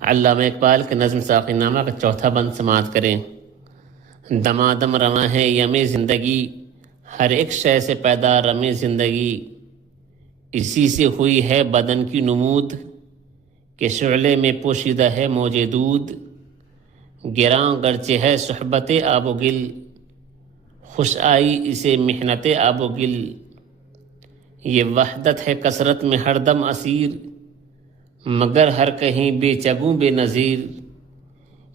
علامہ اقبال کے نظم ساقی نامہ کا چوتھا بند سماعت کریں۔ دمادم رواں ہے یم زندگی، ہر ایک شے سے پیدا رم زندگی، اسی سے ہوئی ہے بدن کی نمود، کہ شعلے میں پوشیدہ ہے موج دود۔ گراں گرچہ ہے صحبت آب و گل، خوش آئی اسے محنت آب و گل۔ یہ وحدت ہے کثرت میں ہر دم اسیر، مگر ہر کہیں بے چگوں بے نظیر۔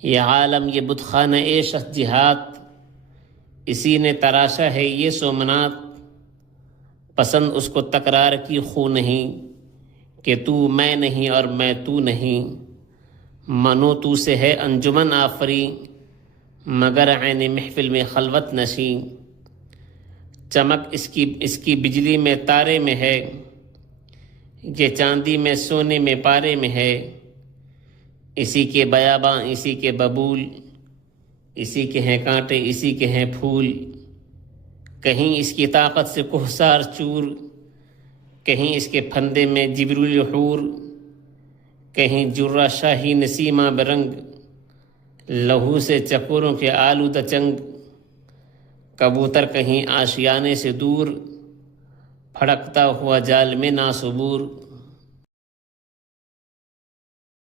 یہ عالم یہ بت خانہ عیشت جہات، اسی نے تراشا ہے یہ سومنات۔ پسند اس کو تکرار کی خو نہیں، کہ تو میں نہیں اور میں تو نہیں۔ منو تو سے ہے انجمن آفری، مگر عین محفل میں خلوت نشیں۔ چمک اس کی بجلی میں تارے میں ہے، یہ چاندی میں سونے میں پارے میں ہے۔ اسی کے بیاباں اسی کے ببول، اسی کے ہیں کانٹے اسی کے ہیں پھول۔ کہیں اس کی طاقت سے کوہسار چور، کہیں اس کے پھندے میں جبریل حور۔ کہیں جرہ شاہی نسیمہ برنگ، لہو سے چکوروں کے آلودہ چنگ۔ کبوتر کہیں آشیانے سے دور، پھڑکتا ہوا جال میں ناصبور۔